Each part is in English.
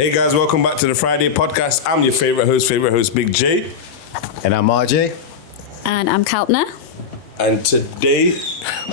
Hey guys, welcome back to the Fryday Podcast. I'm your favourite host, Big J. And I'm RJ. And I'm Kalpna. And today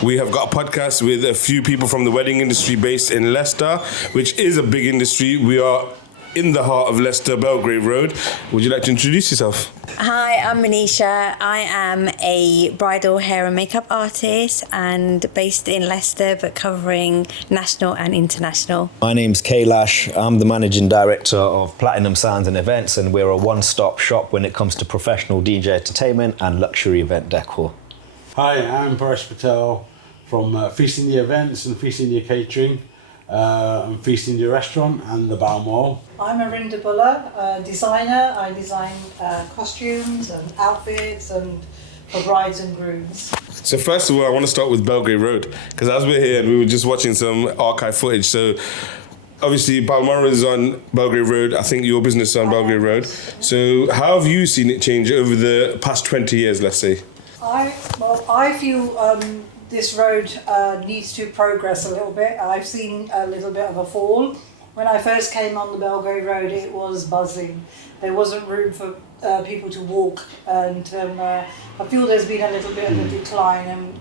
we have got a podcast with a few people from the wedding industry based in Leicester, which is a big industry. We are in the heart of Leicester, Belgrave Road. Would you like to introduce yourself? Hi, I'm Manisha. I am a bridal hair and makeup artist and based in Leicester, but covering national and international. My name's Kailash. I'm the managing director of Platinum Sounds and Events, and we're a one-stop shop when it comes to professional DJ entertainment and luxury event decor. Hi, I'm Paresh Patel from Feast India Events and Feast India Catering, and Feast India Restaurant and the Balmoral. I'm Arinda Buller, a designer. I design costumes and outfits and for brides and grooms. So first of all, I want to start with Belgrave Road, because as we're here and we were just watching some archive footage, so obviously Balmoral is on Belgrave Road. I think your business is on Belgrave Road. So how have you seen it change over the past 20 years, let's say? I feel this road needs to progress a little bit. I've seen a little bit of a fall. When I first came on the Belgrave Road, it was buzzing. There wasn't room for people to walk, and I feel there's been a little bit of a decline, and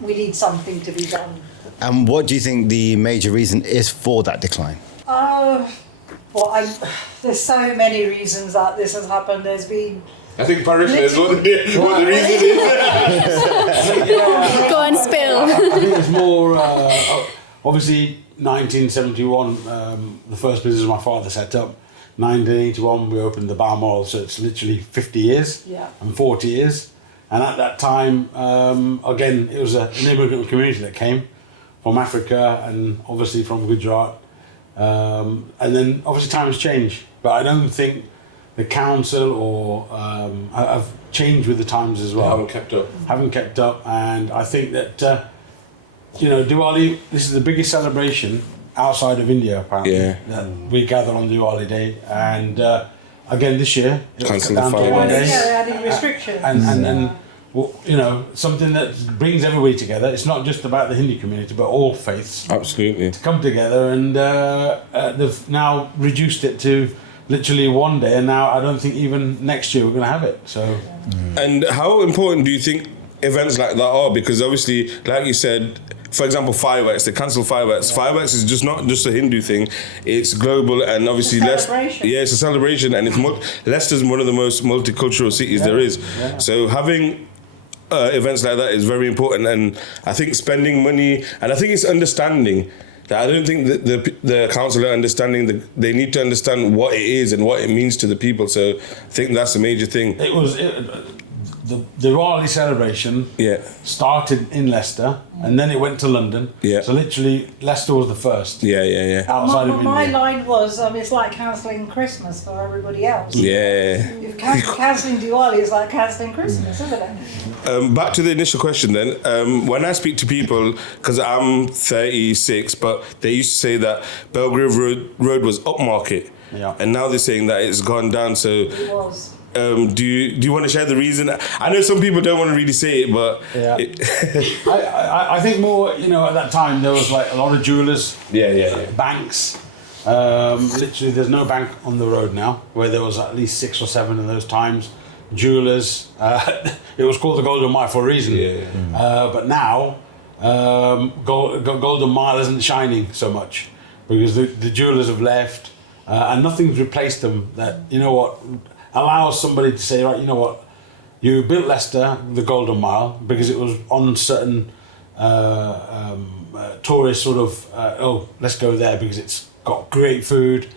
we need something to be done. And what do you think the major reason is for that decline? There's so many reasons that this has happened. There's been I think Paresh knows what the reason is. Go on, spill. I think it's more, obviously 1971, the first business my father set up. 1981 we opened the Balmoral, so it's literally 50 years and 40 years. And at that time, again, it was an immigrant community that came from Africa and obviously from Gujarat. And then obviously times change, but I don't think the council or have changed with the times as well. Haven't kept up, and I think that Diwali. This is the biggest celebration outside of India, apparently. Yeah. That we gather on Diwali Day, and again this year it was cut down to 1 day. Yeah, they're adding restrictions. And something that brings everybody together. It's not just about the Hindu community, but all faiths. Absolutely. To come together, and they've now reduced it to literally 1 day, and now I don't think even next year we're going to have it. So, And how important do you think events like that are? Because obviously, like you said, for example, fireworks, they cancel fireworks. Fireworks is just not just a Hindu thing, it's global, and obviously it's a celebration, and Leicester's one of the most multicultural cities there is. Yeah. So having events like that is very important, and I think spending money, and I think it's understanding. I don't think that the council are understanding. They need to understand what it is and what it means to the people. So I think that's a major thing. The Diwali celebration started in Leicester, and then it went to London. Yeah. So literally, Leicester was the first. Yeah. Outside of my India. line was, it's like cancelling Christmas for everybody else. Yeah. If cancelling Diwali is like cancelling Christmas, isn't it? Back to the initial question then. When I speak to people, because I'm 36, but they used to say that Belgrave Road was upmarket. Yeah. And now they're saying that it's gone down. So It was. Do you want to share the reason? I know some people don't want to really say it, but I think more. At that time there was like a lot of jewelers. Banks. Literally, there's no bank on the road now. Where there was at least 6 or 7 in those times. Jewelers. It was called the Golden Mile for a reason. But now, Golden Mile isn't shining so much because the jewelers have left, and nothing's replaced them. That allows somebody to say, right, you built Leicester, the Golden Mile, because it was on certain tourist sort of, let's go there because it's got great food.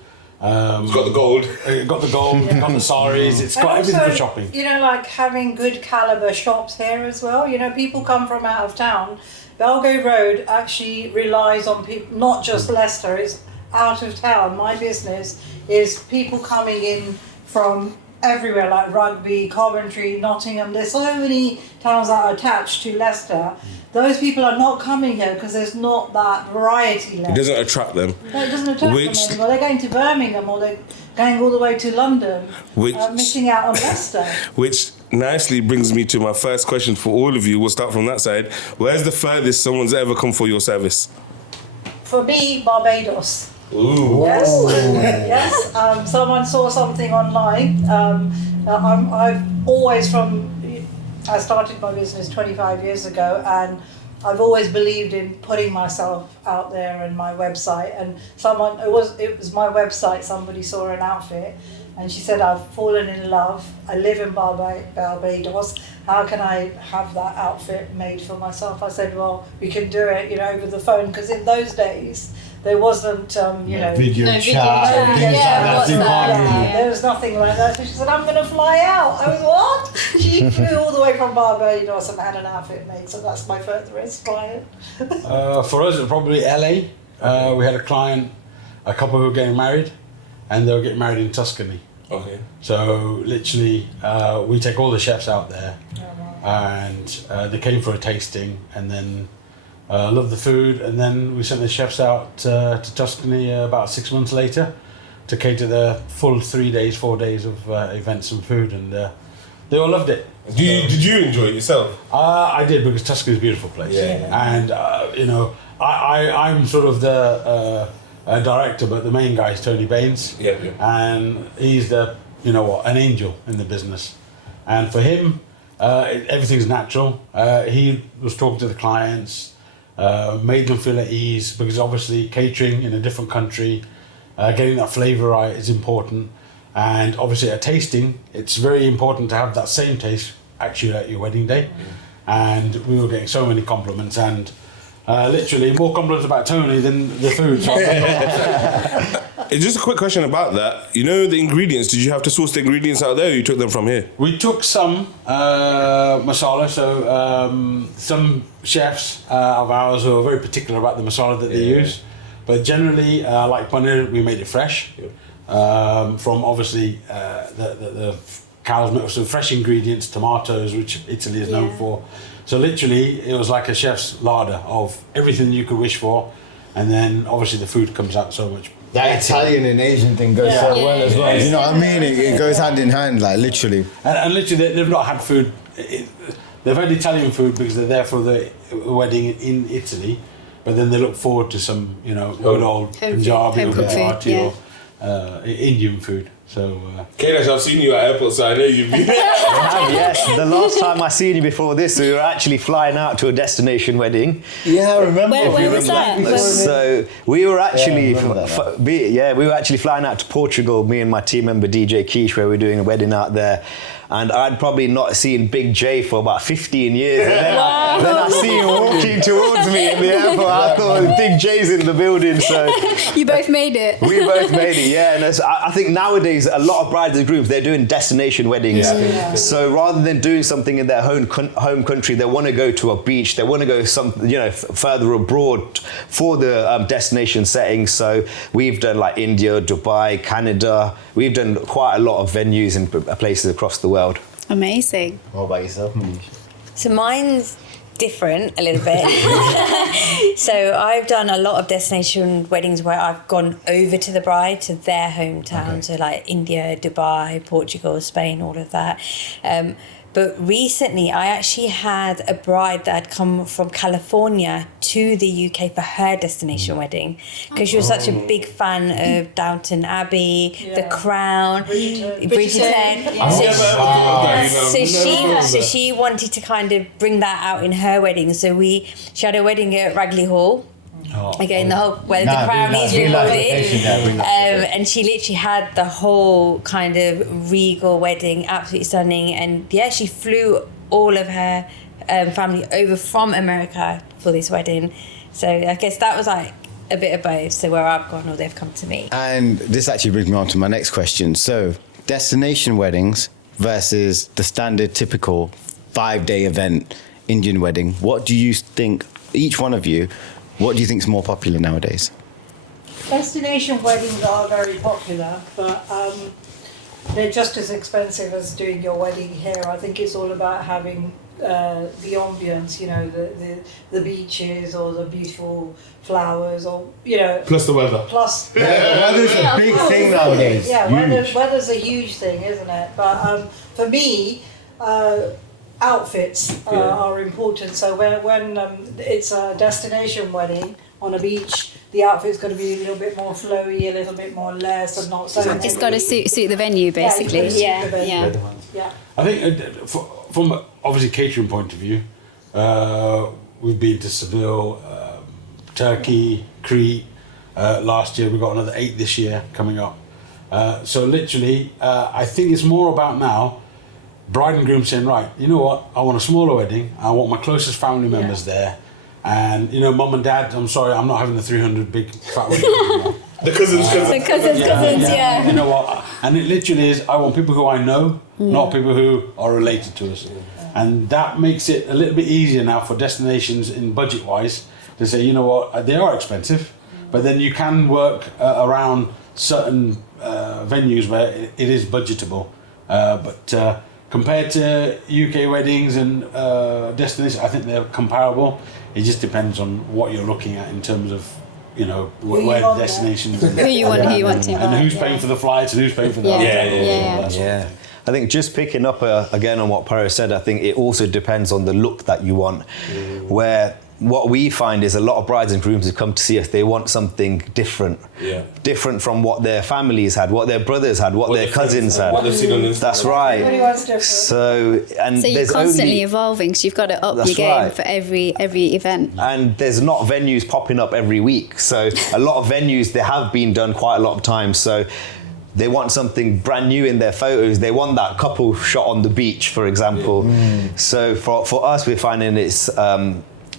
It's got the gold. It's got the saris, it's got everything for shopping. Like having good caliber shops here as well. People come from out of town. Belgrave Road actually relies on people, not just Leicester, it's out of town. My business is people coming in from everywhere, like Rugby, Coventry, Nottingham. There's so many towns that are attached to Leicester. Those people are not coming here because there's not that variety left. It doesn't attract them. No, it doesn't attract them anymore. They're going to Birmingham or they're going all the way to London, missing out on Leicester. Which nicely brings me to my first question for all of you. We'll start from that side. Where's the furthest someone's ever come for your service? For me, Barbados. Ooh. Yes. Someone saw something online. I've always I started my business 25 years ago, and I've always believed in putting myself out there and my website. And it was my website. Somebody saw an outfit, and she said, "I've fallen in love. I live in Barbados. How can I have that outfit made for myself?" I said, "Well, we can do it, over the phone, because in those days there wasn't, video No, chat, video and chat. things Yeah, like that. You WhatsApp. can't really- there was nothing like that." So she said, "I'm going to fly out." I was, "What?" She flew all the way from Barbados and had an outfit made. So that's my furthest client. For us, it's probably LA. We had a couple who were getting married, and they were getting married in Tuscany. Okay. So literally, we take all the chefs out there, and they came for a tasting, and then loved the food, and then we sent the chefs out to Tuscany about 6 months later to cater the full 4 days of events and food, and they all loved it. Did you enjoy it yourself? I did, because Tuscany is a beautiful place, and I'm sort of the director, but the main guy is Tony Baines, and he's an angel in the business, and for him, everything's natural. He was talking to the clients, made them feel at ease, because obviously catering in a different country, getting that flavour right is important, and obviously at tasting, it's very important to have that same taste actually at your wedding day, and we were getting so many compliments, and literally more compliments about Tony than the food. So Just a quick question about that. The ingredients, did you have to source the ingredients out there, or you took them from here? we took some masala, so some chefs of ours who are very particular about the masala that they use, but generally, like paneer, we made it fresh from obviously the cow's milk, so fresh ingredients, tomatoes, which Italy is known for. So literally, it was like a chef's larder of everything you could wish for, and then obviously the food comes out so much. That Italian and Asian thing goes so well as well. You know what I mean? It goes hand in hand, like literally. And literally, they've not had food. They've had Italian food because they're there for the wedding in Italy, but then they look forward to some, good old Punjabi or Gujarati or Indian food. So, Kailash, I've seen you at airports, so I know you've been. Yes, the last time I seen you before this, we were actually flying out to a destination wedding. Yeah, I remember. Where was that? So we were actually, Yeah, I remember we were actually flying out to Portugal. Me and my team member DJ Keish, where we were doing a wedding out there. And I'd probably not seen Big J for about 15 years. And then, then I see him walking towards me in the airport. I thought Big J's in the building. So You both made it. we both made it, yeah. And I think nowadays a lot of brides and grooms, they're doing destination weddings. So rather than doing something in their home country, they want to go to a beach. They want to go further abroad for the destination setting. So we've done like India, Dubai, Canada. We've done quite a lot of venues and places across the world. Amazing. What about yourself, Manish? So mine's different a little bit. So I've done a lot of destination weddings where I've gone over to the bride, to their hometown. So like India, Dubai, Portugal, Spain, all of that. But recently I actually had a bride that had come from California to the UK for her destination wedding, because she was such a big fan of Downton Abbey, The Crown, Bridgerton. So she wanted to kind of bring that out in her wedding. So she had a wedding at Ragley Hall. Again, the whole where the crown is recorded, and she literally had the whole kind of regal wedding, absolutely stunning. And she flew all of her family over from America for this wedding. So I guess that was like a bit of both. So where I've gone or they've come to me. And this actually brings me on to my next question. So, destination weddings versus the standard, typical 5-day event Indian wedding. What do you think, each one of you, what do you think is more popular nowadays? Destination weddings are very popular, but they're just as expensive as doing your wedding here. I think it's all about having the ambience, the beaches or the beautiful flowers, or Plus the weather. plus Weather's a big thing nowadays. weather's a huge thing, isn't it? But for me, outfits are important. So when it's a destination wedding, on a beach, the outfit's got to be a little bit more flowy, a little bit more less, and not so. It's got to suit the venue, basically. Yeah, you've got to suit the venue. Yeah. I think from obviously catering point of view, we've been to Seville, Turkey, Crete. Last year we got another 8 this year coming up. So literally, I think it's more about now bride and groom saying, right, you know what, I want a smaller wedding. I want my closest family members there. And, you know, mum and dad, I'm sorry, I'm not having the 300 big fat wedding. The cousins. The cousins, yeah. You know what? And it literally is, I want people who I know, not people who are related to us. And that makes it a little bit easier now for destinations in budget-wise to say, you know what, they are expensive, but then you can work around certain venues where it is budgetable. But compared to UK weddings and destinations, I think they're comparable. It just depends on what you're looking at in terms of, you know, where destinations Who you want to. and who's paying for the flights and who's paying for the Yeah. I think just picking up again on what Paro said, I think it also depends on the look that you want. Where what we find is a lot of brides and grooms who come to see us, they want something different. Different from what their families had, what their brothers had, what their cousins had. What they've seen on Instagram. That's right. Everyone's different. So you're there's constantly evolving, so you've got to up your game for every event. And there's not venues popping up every week. So a lot of venues, they have been done quite a lot of times. So they want something brand new in their photos. They want that couple shot on the beach, for example. So for us, we're finding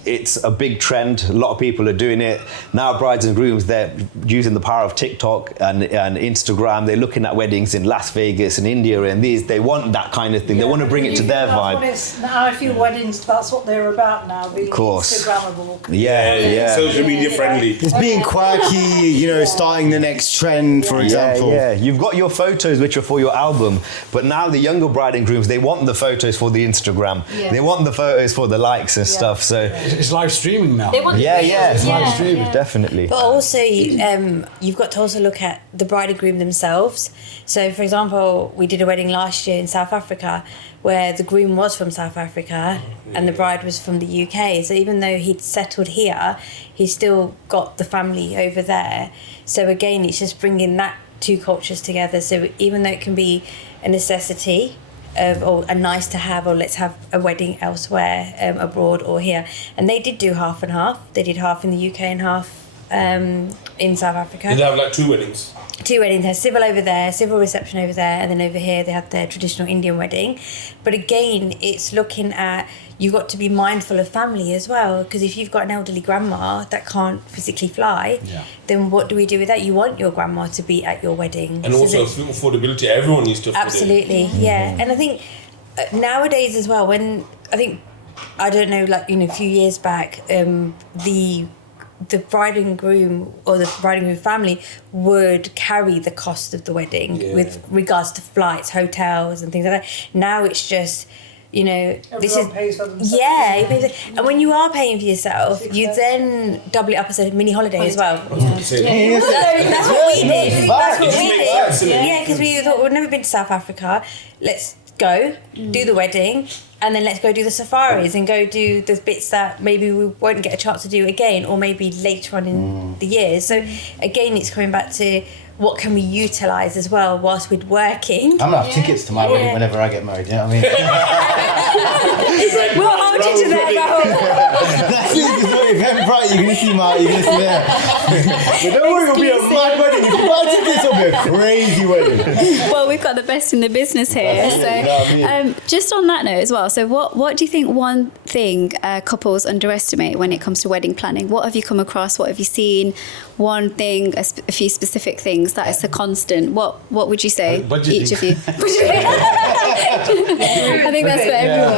it's a big trend. A lot of people are doing it. Now brides and grooms, they're using the power of TikTok and Instagram. They're looking at weddings in Las Vegas and India, and they want that kind of thing. They want to bring it to their vibe. Now I feel weddings, that's what they're about now, being Instagrammable. Yeah. Social media friendly. It's being quirky, you know, starting the next trend, for example. Yeah, you've got your photos which are for your album, but now the younger bride and grooms, they want the photos for the Instagram. They want the photos for the likes and stuff. So It's live streaming now. it's live streaming. definitely. But also, you've got to also look at the bride and groom themselves. So, for example, we did a wedding last year in South Africa where the groom was from South Africa and the bride was from the UK. So even though he'd settled here, he's still got the family over there. So again, it's just bringing that two cultures together. So even though it can be a necessity, or a nice to have, or let's have a wedding elsewhere, abroad or here. And they did do half and half. They did half in the UK and half in South Africa. Did they have like 2 weddings? 2 weddings. They had civil over there, civil reception over there, and then over here they had their traditional Indian wedding. But again, it's looking at, you've got to be mindful of family as well, because if you've got an elderly grandma that can't physically fly, then what do we do with that? You want your grandma to be at your wedding. And also affordability, everyone needs to afford absolutely, And I think nowadays as well, I don't know, like, you know, a few years back, the bride and groom or the bride and groom family would carry the cost of the wedding with regards to flights, hotels and things like that. Now it's just, you know, Everyone pays for themselves. And when you are paying for yourself, you then double it up as a mini holiday as well. That's what we did. Yeah, because we thought we'd never been to South Africa. Let's go do the wedding, and then let's go do the safaris and go do the bits that maybe we won't get a chance to do again, or maybe later on in the years. So again, it's coming back to what can we utilise as well whilst we're working. I'm gonna have tickets to my wedding whenever I get married, you know what I mean? We'll hold you to that. That's it, it's not Eventbrite, you're gonna see there. But don't worry, it'll be a mad wedding. If you buy tickets, it'll be a crazy wedding. Well, we've got the best in the business here. So, just on that note as well, so what do you think one thing couples underestimate when it comes to wedding planning? What have you come across? What have you seen? One thing, a few specific things that is a constant. What would you say, each of you? I think that's for everyone.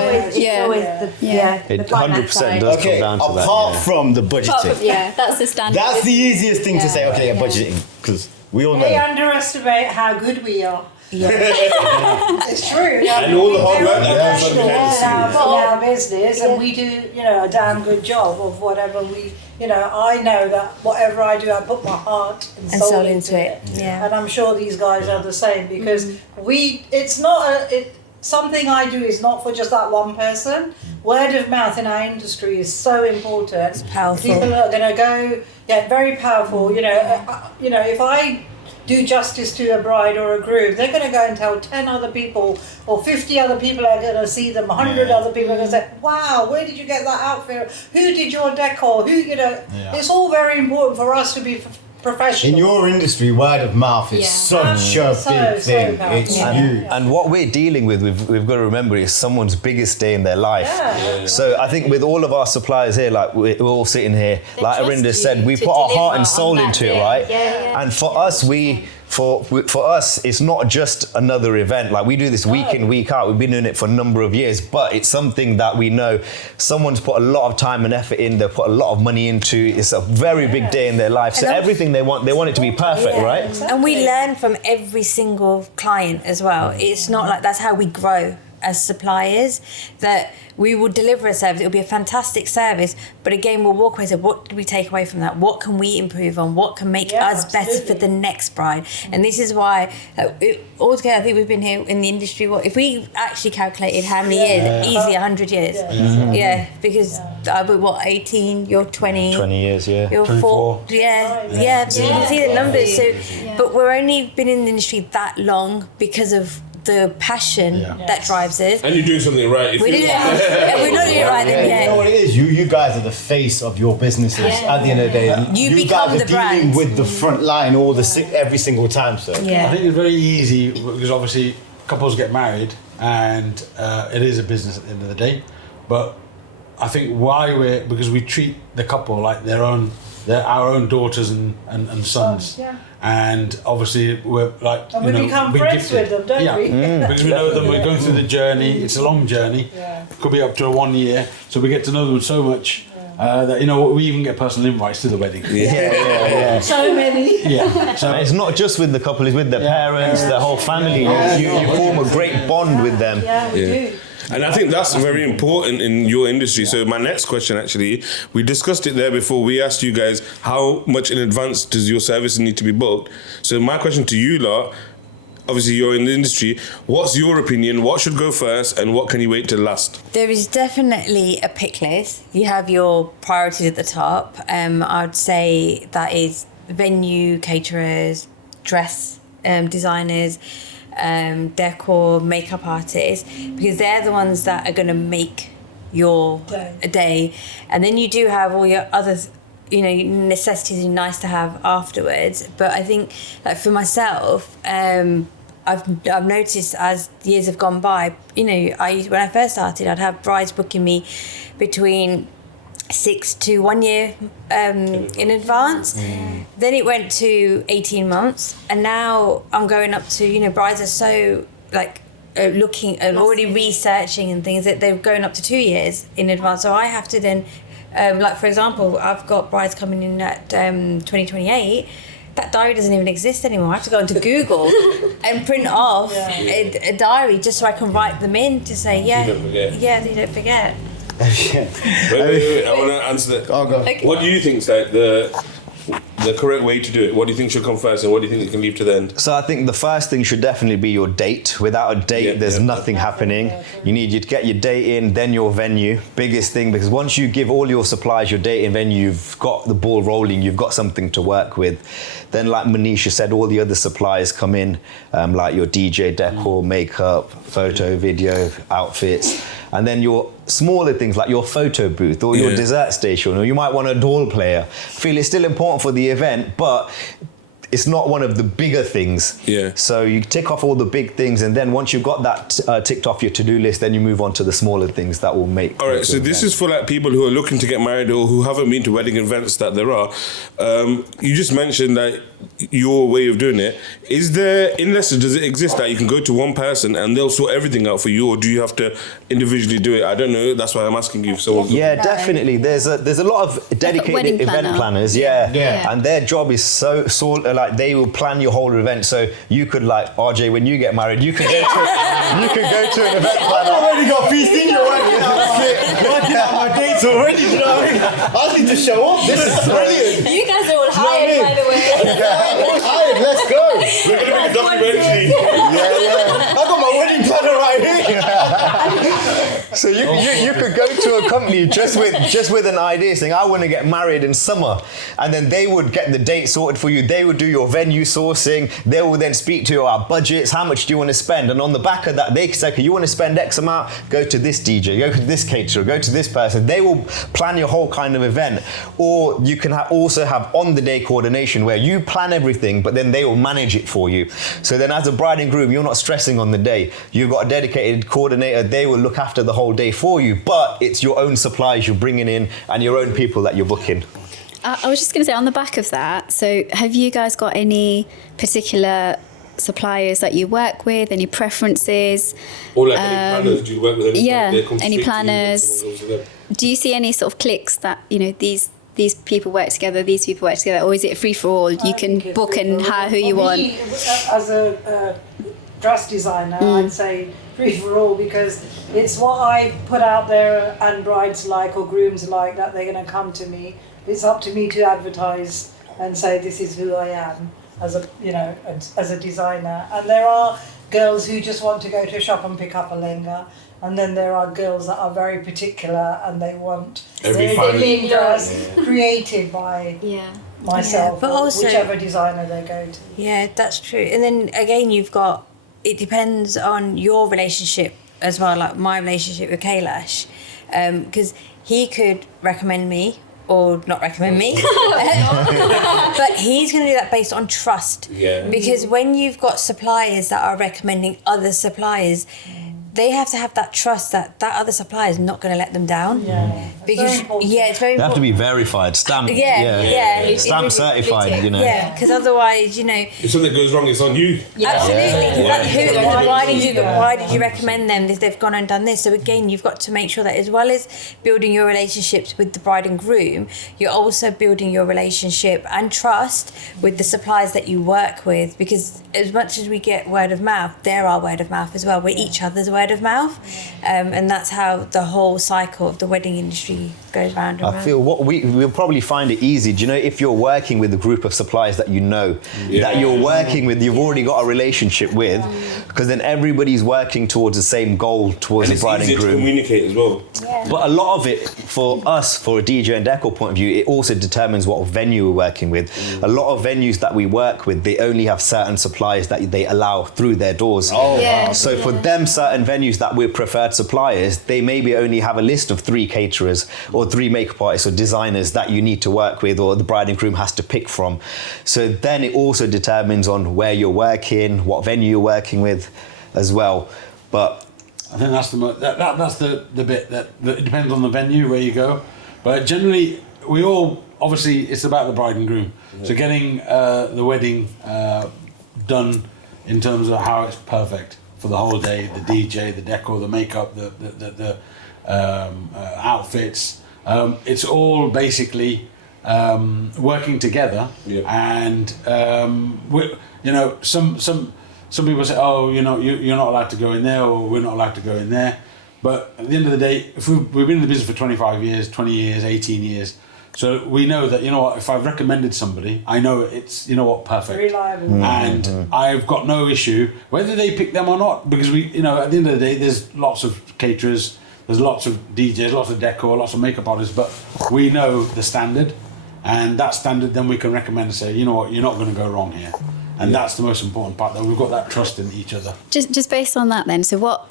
It 100% does come down to that. Apart from the budgeting. That's the standard. That's the easiest thing to say, budgeting, because we all know. They underestimate how good we are. It's true. And all the hard work that comes on behind the in our business, and we do, you know, a damn good job of whatever we, you know. I know that whatever I do, I put my heart and soul into it. Yeah. And I'm sure these guys are the same, because it's not something I do is not for just that one person. Word of mouth in our industry is so important. It's powerful. People are going to go, very powerful. You know, if I do justice to a bride or a groom, they're going to go and tell 10 other people, or 50 other people are going to see them, 100 other people are going to say, wow, where did you get that outfit? Who did your decor? It's all very important for us to be professional. In your industry, word of mouth is such a big thing. It's huge. And what we're dealing with, we've got to remember, is someone's biggest day in their life. So I think with all of our suppliers here, like we're all sitting here, like Arinda said, we put our heart and soul into it, right? And for us, for us, it's not just another event. Like we do this week in, week out. We've been doing it for a number of years, but it's something that we know someone's put a lot of time and effort in. They've put a lot of money into. It's a very big day in their life. So everything they want it to be perfect, right? Exactly. And we learn from every single client as well. It's not like that's how we grow as suppliers, that we will deliver a service, it'll be a fantastic service, but again we'll walk away and say, what did we take away from that? What can we improve on? What can make us better for the next bride? And this is why altogether I think we've been here in the industry, if we actually calculated how many years, easily 100 years. Because I was 18, you're 20. 20 years, You're 24. 4. So you can see the numbers. But we're only been in the industry that long because of the passion that drives us. And you're doing something right. We're not doing it right then yet. You know what it is? You guys are the face of your businesses at the end of the day. You become guys are the brand. dealing with the front line every single time, sir. I think it's very easy because obviously couples get married and it is a business at the end of the day. But I think because we treat the couple like they're our own daughters and sons. And obviously we're like, and we become friends with them, don't we? Because we know them, we're going through the journey. It's a long journey. Could be up to 1 year. So we get to know them so much that we even get personal invites to the wedding. So many. So it's not just with the couple; it's with their parents, their whole family. You form a great bond with them. We do. And I think that's very important in your industry. So my next question, actually, we discussed it there before. We asked you guys, how much in advance does your service need to be booked? So my question to you lot, obviously you're in the industry, what's your opinion? What should go first and what can you wait till last? There is definitely a pick list. You have your priorities at the top. I'd say that is venue, caterers, dress designers, decor, makeup artists, because they're the ones that are going to make your day. And then you do have all your other necessities and nice to have afterwards. But I think, like for myself, I've noticed as years have gone by, when I first started, I'd have brides booking me between 6 to 1 year in advance. Then it went to 18 months, and now I'm going up to, brides are so looking and already researching and things that they're going up to 2 years in advance. So I have to then, for example, I've got brides coming in at 2028. That diary doesn't even exist anymore. I have to go into Google and print off a diary just so I can write them in to say, they don't forget. Wait, I want to answer that. Oh, go. Okay. What do you think is the correct way to do it? What do you think should come first and what do you think you can leave to the end? So I think the first thing should definitely be your date. Without a date, there's nothing happening. You need to get your date in, then your venue. Biggest thing, because once you give all your supplies, your date and venue, you've got the ball rolling, you've got something to work with. Then like Manisha said, all the other suppliers come in, like your DJ, decor, makeup, photo, video, outfits. And then your smaller things like your photo booth or your dessert station, or you might want a doll player. I feel it's still important for the event, but it's not one of the bigger things. So you tick off all the big things, and then once you've got that ticked off your to-do list, then you move on to the smaller things that will make. All right, so this is for people who are looking to get married or who haven't been to wedding events that there are. You just mentioned that your way of doing it. Is there, in Leicester, does it exist that you can go to one person and they'll sort everything out for you, or do you have to individually do it? I don't know. That's why I'm asking you if someone's definitely. There's a lot of dedicated event planners. And their job is so they will plan your whole event. So you could RJ, when you get married, you could go to an event planner. I've already got feasting. You're working out my dates already. Do you know what I mean? I need to show up. This is brilliant. You guys are all hired, by the way. Hired. Let's go. We're going to make a documentary. I got my wedding planner right here. So you could go to a company just with an idea saying, I want to get married in summer, and then they would get the date sorted for you. They would do your venue sourcing. They will then speak to you about budgets. How much do you want to spend? And on the back of that, they say, okay, you want to spend X amount? Go to this DJ, go to this caterer, go to this person. They will plan your whole kind of event. Or you can also have on-the-day coordination where you plan everything, but then they will manage it for you. So then as a bride and groom, you're not stressing on the day. You've got a dedicated coordinator. They will look after the whole day for you, but it's your own supplies you're bringing in and your own people that you're booking. I was just going to say, on the back of that, so have you guys got any particular suppliers that you work with, any preferences? Or like any planners, do you work with any planners? Do you see any sort of cliques that, you know, these people work together, these people work together, or is it free for all? You can book and hire who you want? As a dress designer, I'd say free for all, because it's what I put out there and brides like or grooms like that they're going to come to me. It's up to me to advertise and say this is who I am as a designer. And there are girls who just want to go to a shop and pick up a lehenga, and then there are girls that are very particular and they want their evening dress created by myself, but also whichever designer they go to. Yeah, that's true. And then again, it depends on your relationship as well, like my relationship with Kailash, because he could recommend me or not recommend me, but he's going to do that based on trust. Yeah. Because when you've got suppliers that are recommending other suppliers, they have to have that trust that other supplier is not going to let them down. Yeah. Because it's very important. They have to be verified, stamped. Stamp certified, you know. Yeah, because otherwise, you know, if something goes wrong, it's on you. Absolutely. Why did you recommend them if they've gone and done this? So again, you've got to make sure that as well as building your relationships with the bride and groom, you're also building your relationship and trust with the suppliers that you work with, because as much as we get word of mouth, they're our word of mouth as well. We're each other's word of mouth, and that's how the whole cycle of the wedding industry goes round and round. I feel we'll probably find it easy. Do you know, if you're working with a group of suppliers that you know, that you're working with, you've already got a relationship with, because then everybody's working towards the same goal, towards the bride and groom. To communicate as well. Yeah. But a lot of it, for us, for a DJ and decor point of view, it also determines what venue we're working with. A lot of venues that we work with, they only have certain suppliers that they allow through their doors. So for them, certain venues that we're preferred suppliers, they maybe only have a list of 3 caterers or 3 makeup artists or designers that you need to work with, or the bride and groom has to pick from. So then it also determines on where you're working, what venue you're working with as well. But I think that's the bit that it depends on the venue where you go. But generally, we all, obviously, it's about the bride and groom. So getting the wedding done in terms of how it's perfect for the whole day, the DJ, the decor, the makeup, the outfits. It's all basically working together, and some people say, oh, you're not allowed to go in there, or we're not allowed to go in there. But at the end of the day, if we've been in the business for 25 years, 20 years, 18 years, so we know that, if I've recommended somebody, I know it's, perfect. Reliable. And I've got no issue whether they pick them or not, because we, at the end of the day, there's lots of caterers, there's lots of DJs, lots of decor, lots of makeup artists, but we know the standard, and that standard then we can recommend and say, you know what, you're not going to go wrong here. And that's the most important part, that we've got that trust in each other. Just based on that then, so what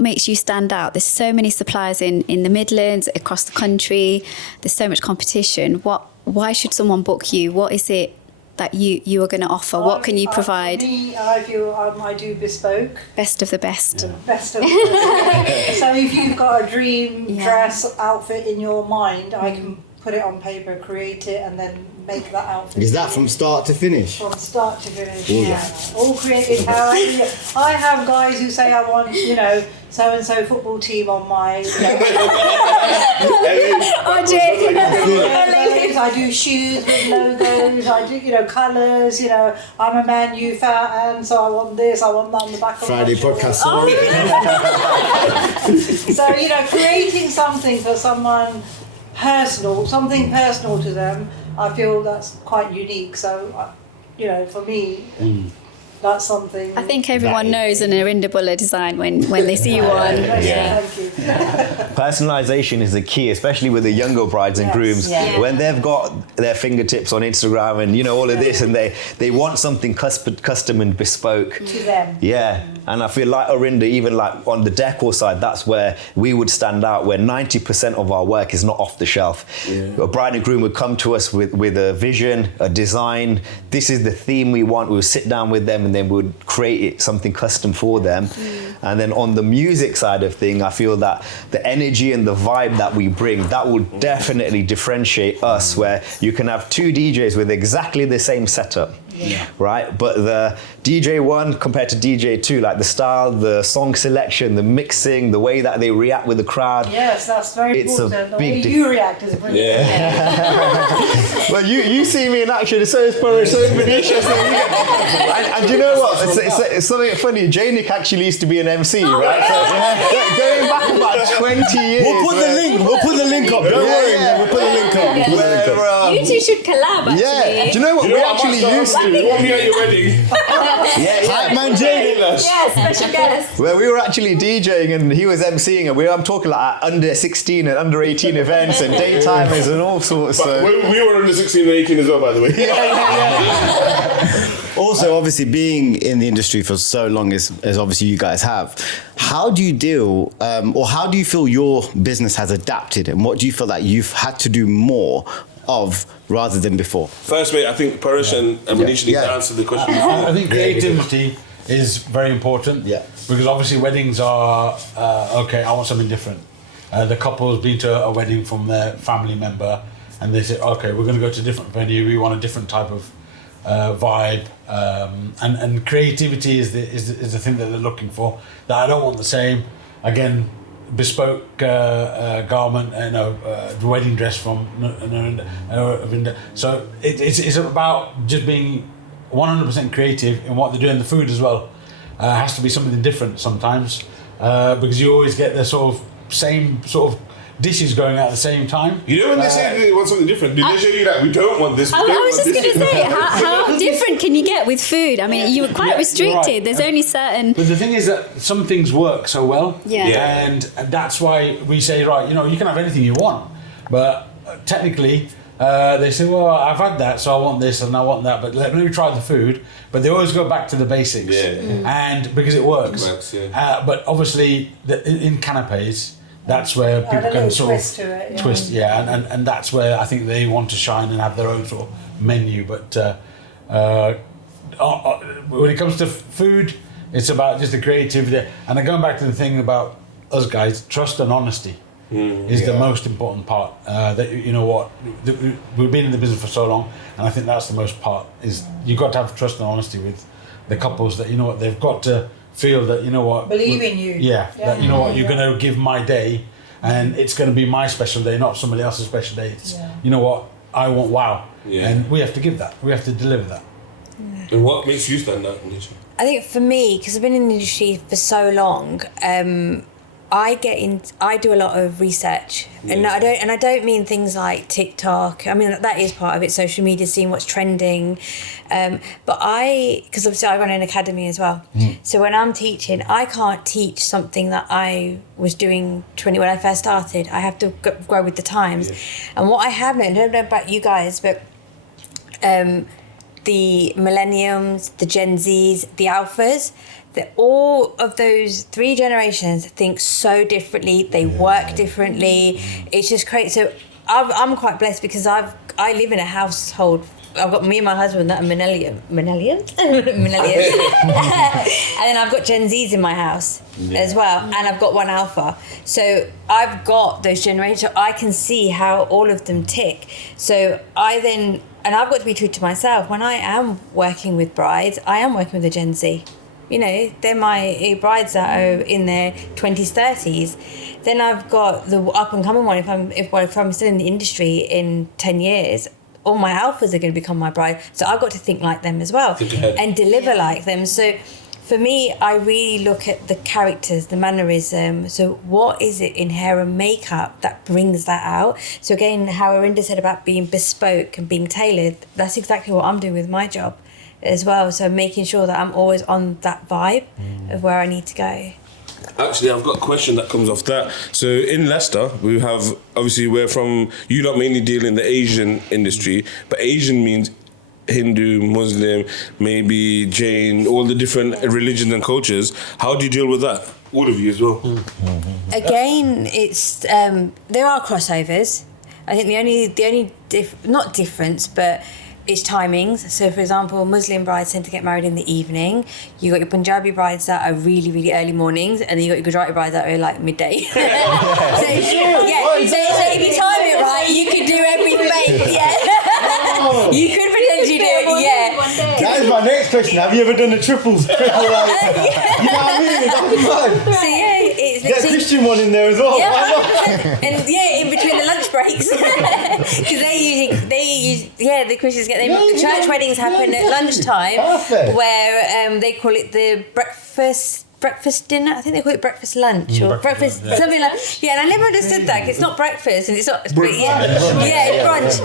makes you stand out? There's so many suppliers in the Midlands, across the country, there's so much competition. Why should someone book you? What is it that you are going to offer? What can you provide? For me, I feel I do bespoke. Best of the best. Best of the best. So if you've got a dream dress outfit in your mind, I can put it on paper, create it, and then make that outfit. Is that from start to finish? From start to finish, All created how I have guys who say I want, so-and-so football team on my... I do shoes with logos, I do, colours, I'm a Man U fan, so I want this, I want that on the back of Fryday my Podcast. So, creating something for someone something personal to them, I feel that's quite unique. So, for me, that's something. I think everyone knows an Arinda Bulla design when they see one. Yeah. Thank you. Personalization is the key, especially with the younger brides and grooms. Yeah. When they've got their fingertips on Instagram and all of this, and they want something custom and bespoke To them. Yeah, and I feel like Arinda, even like on the decor side, that's where we would stand out, where 90% of our work is not off the shelf. A bride and groom would come to us with a vision, a design. This is the theme we want. We would sit down with them and then we would create something custom for them. And then on the music side of things, I feel that the energy and the vibe that we bring, that will definitely differentiate us, where you can have two DJs with exactly the same setup. Right, but the DJ 1 compared to DJ 2, like the style, the song selection, the mixing, the way that they react with the crowd. Yes, that's very It's important. a The big way you react is brilliant. Well, you see me in action, it's so inspiring, so Venetian. And you know what? It's something funny. Janick actually used to be an MC, right? So going back about 20 years. We'll put the link. We'll put the link up. Don't worry. We'll put the link up. We'll put the link up. You two should collab, actually. Yeah. Do you know what? We actually used to. You want me at your wedding? Hype man Jay. Yeah, special guest. Well, we were actually DJing and he was MCing, and I'm talking like under 16 and under 18 events and daytimers and all sorts. So. We were under 16 and 18 as well, by the way. Also, obviously, being in the industry for so long as obviously you guys have, how do you deal, or how do you feel your business has adapted, and what do you feel that you've had to do more of rather than before? First, mate, I think Paresh and Manish need to answer the question. I think creativity is very important. Yeah. Because obviously weddings are okay. I want something different. The couple's been to a wedding from their family member, and they say, okay, we're going to go to a different venue. We want a different type of vibe, and creativity is the thing that they're looking for. That I don't want the same. Again, bespoke garment, the wedding dress from Arinda. So it's about just being 100% creative in what they're doing. The food as well has to be something different sometimes, because you always get the same sort of dishes going out at the same time. You know when they say they want something different, did they show you that we don't want this? I was just going to say, how different can you get with food? I mean, you were quite restricted. Right. There's only certain... But the thing is that some things work so well. Yeah. And that's why we say, right, you can have anything you want. But technically, they say, well, I've had that, so I want this and I want that, but let me try the food. But they always go back to the basics. And because it works. But obviously, in canapes, that's where people can sort of twist, and that's where I think they want to shine and have their own sort of menu. But when it comes to food, it's about just the creativity. And then going back to the thing about us guys, trust and honesty is the most important part. We've been in the business for so long, and I think that's the most part. Is you've got to have trust and honesty with the couples. That they've got to feel that believe in you. That you're going to give my day, and it's going to be my special day, not somebody else's special day. It's, I want wow, and we have to give that. We have to deliver that. And what makes you stand out, Nisha? I think for me, because I've been in the industry for so long, I do a lot of research, and I don't mean things like TikTok. I mean, that is part of it, social media, seeing what's trending. But because obviously I run an academy as well. So when I'm teaching, I can't teach something that I was doing when I first started. I have to grow with the times. And what I have learned, I don't know about you guys, but the millenniums, the Gen Zs, the alphas, that all of those three generations think so differently. They work differently. It's just crazy. So I'm quite blessed because I live in a household. I've got me and my husband that are millennials, and then I've got Gen Zs in my house as well, and I've got one alpha. So I've got those generations. So I can see how all of them tick. So and I've got to be true to myself. When I am working with brides, I am working with a Gen Z. They're my brides that are in their 20s, 30s. Then I've got the up and coming one. If I'm still in the industry in 10 years, all my alphas are going to become my bride. So I've got to think like them as well and deliver like them. So for me, I really look at the characters, the mannerism. So what is it in hair and makeup that brings that out? So again, how Arinda said about being bespoke and being tailored, that's exactly what I'm doing with my job. as well. So making sure that I'm always on that vibe of where I need to go. Actually, I've got a question that comes off that. So in Leicester, we have, obviously, we're from, you lot mainly deal in the Asian industry, but Asian means Hindu, Muslim, maybe Jain, all the different religions and cultures. How do you deal with that? All of you as well. Again, it's there are crossovers. I think the only not difference, but it's timings. So, for example, Muslim brides tend to get married in the evening. You got your Punjabi brides that are really, really early mornings, and then you got your Gujarati brides that are like midday. So if you time it right, you could do every faith. Yeah, you could potentially do it. Yeah. That is my next question. Have you ever done the triples? You know what I mean? That'd be fun. So it's Get a Christian one in there as well. Yeah, and in between the lunch breaks, because the Christians get them. Church weddings happen at lunchtime, where they call it the breakfast dinner. I think they call it breakfast lunch or breakfast something like. Yeah, and I never understood that. 'Cause it's not breakfast and it's not. It's brunch.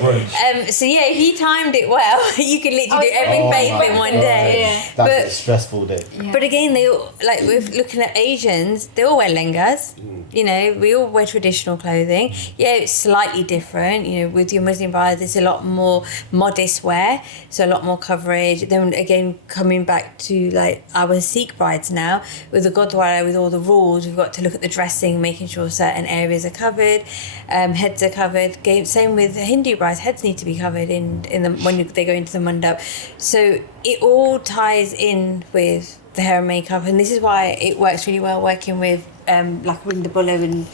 If you timed it well, you could literally do every faith in one day. That's a stressful day. But again, they all, like we're looking at Asians, they all wear lengas. You know, we all wear traditional clothing. Yeah, it's slightly different. You know, with your Muslim brides, it's a lot more modest wear, so a lot more coverage. Then again, coming back to like our Sikh brides now, with the Gurdwara, with all the rules, we've got to look at the dressing, making sure certain areas are covered, heads are covered. Same with the Hindu brides, heads need to be covered when they go into the mandap. So it all ties in with the hair and makeup, and this is why it works really well working with like Winda Buller and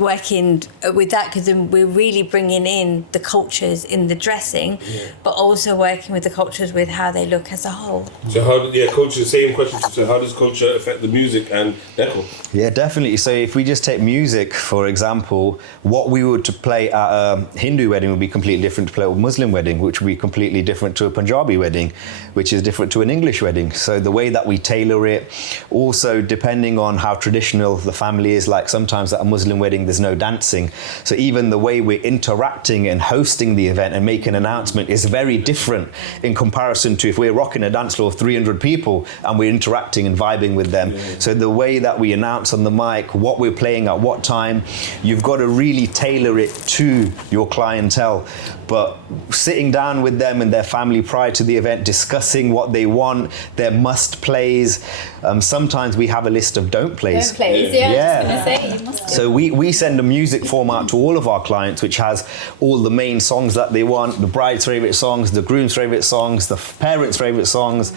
working with that, because then we're really bringing in the cultures in the dressing, but also working with the cultures with how they look as a whole. So culture, same question. So how does culture affect the music and decor? Yeah, definitely. So if we just take music, for example, what we would to play at a Hindu wedding would be completely different to play at a Muslim wedding, which would be completely different to a Punjabi wedding, which is different to an English wedding. So the way that we tailor it, also depending on how traditional the family is, like sometimes at a Muslim wedding there's no dancing, so even the way we're interacting and hosting the event and making an announcement is very different in comparison to if we're rocking a dance floor of 300 people and we're interacting and vibing with them. So the way that we announce on the mic, what we're playing at what time, you've got to really tailor it to your clientele. But sitting down with them and their family prior to the event, discussing what they want, their must plays. Sometimes we have a list of don't plays. Don't plays, yeah. So we send a music form out to all of our clients, which has all the main songs that they want, the bride's favorite songs, the groom's favorite songs, the parents' favorite songs.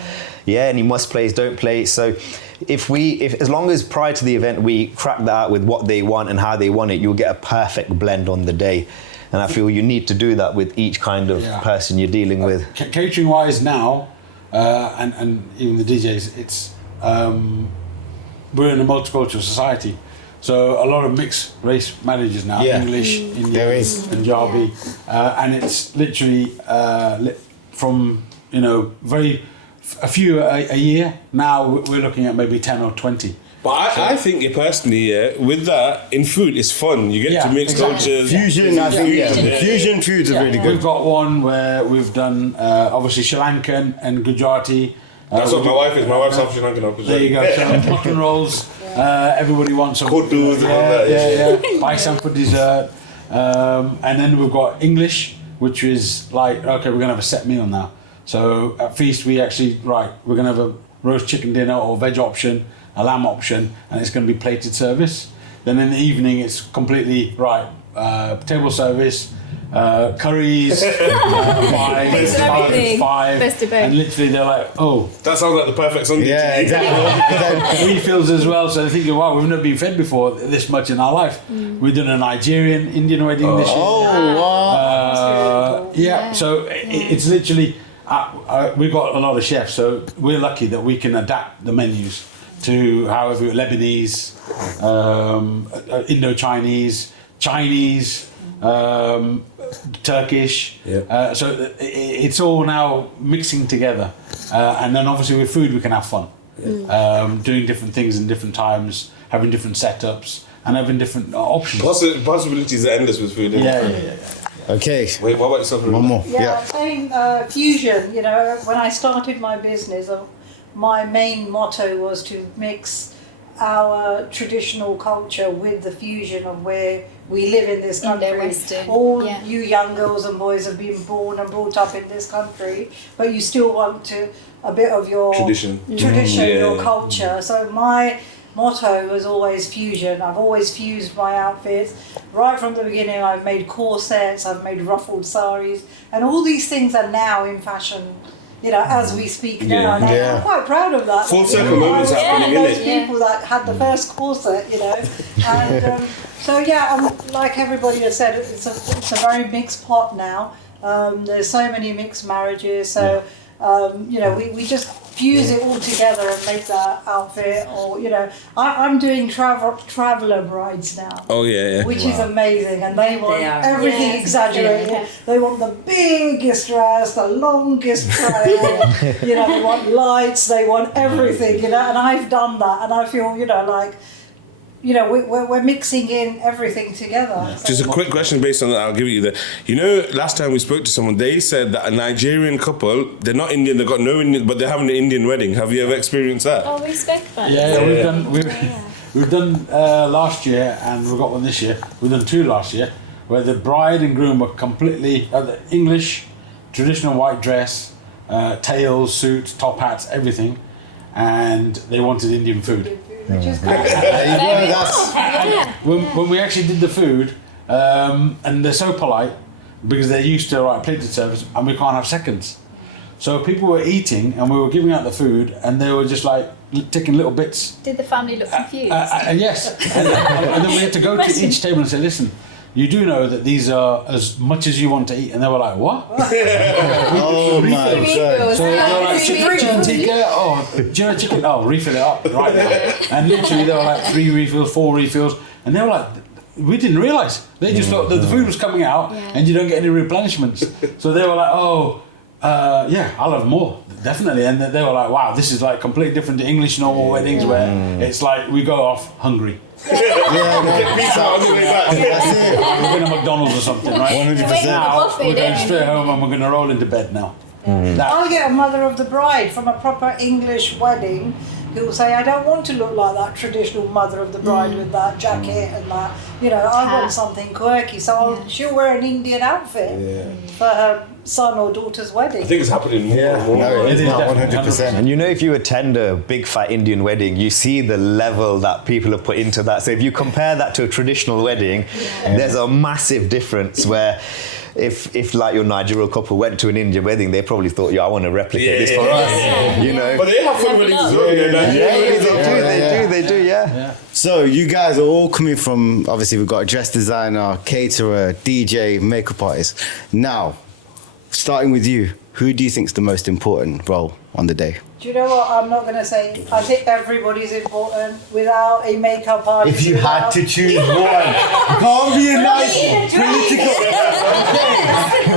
Yeah, any must plays, don't plays. So if as long as prior to the event we crack that out with what they want and how they want it, you'll get a perfect blend on the day. And I feel you need to do that with each kind of person you're dealing with. Catering wise now, and even the DJs, it's we're in a multicultural society. So a lot of mixed race marriages now, English, Indian, Punjabi, and it's literally from a few a year. Now we're looking at maybe 10 or 20. But I think personally, with that, in food, it's fun. You get to mix cultures. Fusion, I think, fusion foods are really good. We've got one where we've done, obviously, Sri Lankan and Gujarati. That's what my wife is. My wife's half Sri Lankan. There you go. So mutton rolls. Everybody wants some. Kuddus and all that. Buy some for dessert. And then we've got English, which is like, okay, we're going to have a set meal now. So at feast, we're going to have a roast chicken dinner or veg option, a lamb option, and it's going to be plated service. Then in the evening, it's completely table service, curries, five, and literally they're like, oh, that sounds like the perfect Sunday. Yeah, exactly. Refills as well. So they're thinking, wow, we've never been fed before this much in our life. We've done a Nigerian Indian wedding this year. Oh wow! So it's literally we've got a lot of chefs, so we're lucky that we can adapt the menus to however Lebanese, Indo-Chinese, Chinese, Turkish. So it's all now mixing together. And then obviously with food we can have fun. Doing different things in different times, having different setups, and having different options. Possibilities are endless with food. Yeah. Okay. Wait, what about yourself? One more. Yeah, saying fusion. You know, when I started my business, my main motto was to mix our traditional culture with the fusion of where we live in this country. Indo-Western, All yeah. you young girls and boys have been born and brought up in this country, but you still want a bit of your Tradition. your Yeah. culture. So my motto was always fusion. I've always fused my outfits. Right from the beginning, I've made corsets, I've made ruffled saris, and all these things are now in fashion, you know, as we speak now. And Yeah. I'm quite proud of that. Full circle You know, moments I was happening, one of those innit? people that had the first corset, you know. And so, yeah, like everybody has said, it's a very mixed pot now. There's so many mixed marriages, so, you know, we just fuse it all together and make that outfit. Or, you know, I'm doing traveller brides now. Oh yeah. Which is amazing, and they want They are. everything Yes. exaggerated. Yeah. They want the biggest dress, the longest trail. You know, they want lights, they want everything. You know, and I've done that, and I feel, you know, like, you know, we're mixing in everything together. So- Just a quick question based on that, I'll give you the. You know, last time we spoke to someone, they said that a Nigerian couple, they're not Indian, they've got no Indian, but they're having an Indian wedding. Have you ever experienced that? Oh, we spoke about Yeah, this. we've done last year, and we've got one this year. We've done 2 last year, where the bride and groom were completely the English, traditional white dress, tails, suits, top hats, everything, and they wanted Indian food. Which is great. Very cool. Yeah. When we actually did the food, and they're so polite because they're used to plated service, and we can't have seconds. So people were eating, and we were giving out the food, and they were just like taking little bits. Did the family look confused? Yes, and then we had to go to each table and say, "Listen, you do know that these are as much as you want to eat," and they were like, "What?" Oh my God. Refills. So they were like, Refills. chicken tikka, oh, do you know chicken? Oh, refill it up right now. And literally there were like 3 refills, 4 refills, and they were like, we didn't realise. They just thought that the food was coming out and you don't get any replenishments. So they were like, yeah, I'll have more, definitely. And they were like, wow, this is like completely different to English normal weddings where it's like we go off hungry. Get pizza on the way back. We're going to McDonald's or something, right? 100%. Now Buffet, we're going don't straight home and we're going to roll into bed now. I'll get a mother of the bride from a proper English wedding who will say, I don't want to look like that traditional mother of the bride with that jacket and that, you know, I want something quirky. So she'll wear an Indian outfit for her son or daughter's wedding. I think it's happening more and more. No, it is It is not definitely 100%. And you know, if you attend a big fat Indian wedding, you see the level that people have put into that. So if you compare that to a traditional wedding, there's a massive difference where if like your Nigerian couple went to an Indian wedding, they probably thought, I want to replicate this for us. You know? But they have fun weddings as well, you know. They do, yeah. So you guys are all coming from, obviously we've got a dress designer, caterer, DJ, makeup artist. Now, starting with you, who do you think's the most important role on the day? Do you know what? I'm not going to say. I think everybody's important without a makeup artist. If you had to choose one, can't be a nice political.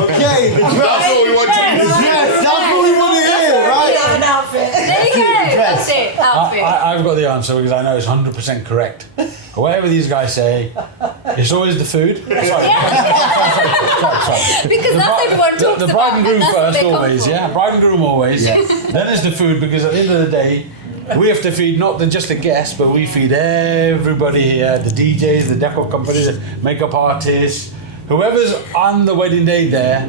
Okay, That's what we want to hear. yes, that's what we want to hear, right? Yeah, an outfit. There you go. That's it. Outfit. I've got the answer because I know it's 100% correct. Whatever these guys say, it's always the food. Sorry. Because that's everyone talks The about. bride and groom that's where first, they come always, from. yeah? Bride and groom always. Then it's the food because at the end of the day, we have to feed not just the guests, but we feed everybody here, the DJs, the decor companies, the makeup artists, whoever's on the wedding day there,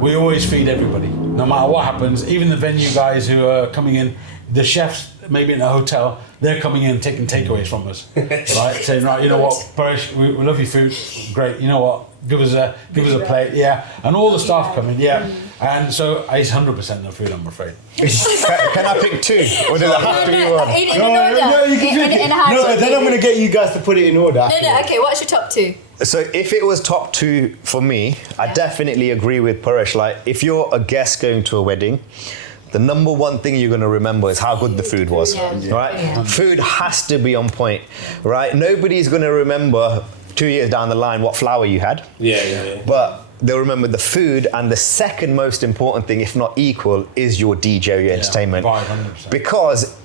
we always feed everybody. No matter what happens, even the venue guys who are coming in, the chefs maybe in a hotel, they're coming in taking takeaways from us, right? Saying, right, you know what, Paresh, we love your food, great. You know what, give us a plate, and all the staff come in, and so it's 100% the food, I'm afraid. Can I pick 2? Or does it have to be one? In order. you can In a hierarchy. No, then I'm going to get you guys to put it in order. No, okay, what's your top 2? So if it was top 2 for me, I definitely agree with Paresh. Like, if you're a guest going to a wedding, the number one thing you're going to remember is how good the food was, right? Food has to be on point, right? Nobody's going to remember 2 years down the line what flour you had. But they'll remember the food, and the second most important thing, if not equal, is your DJ, your entertainment. 500%. Because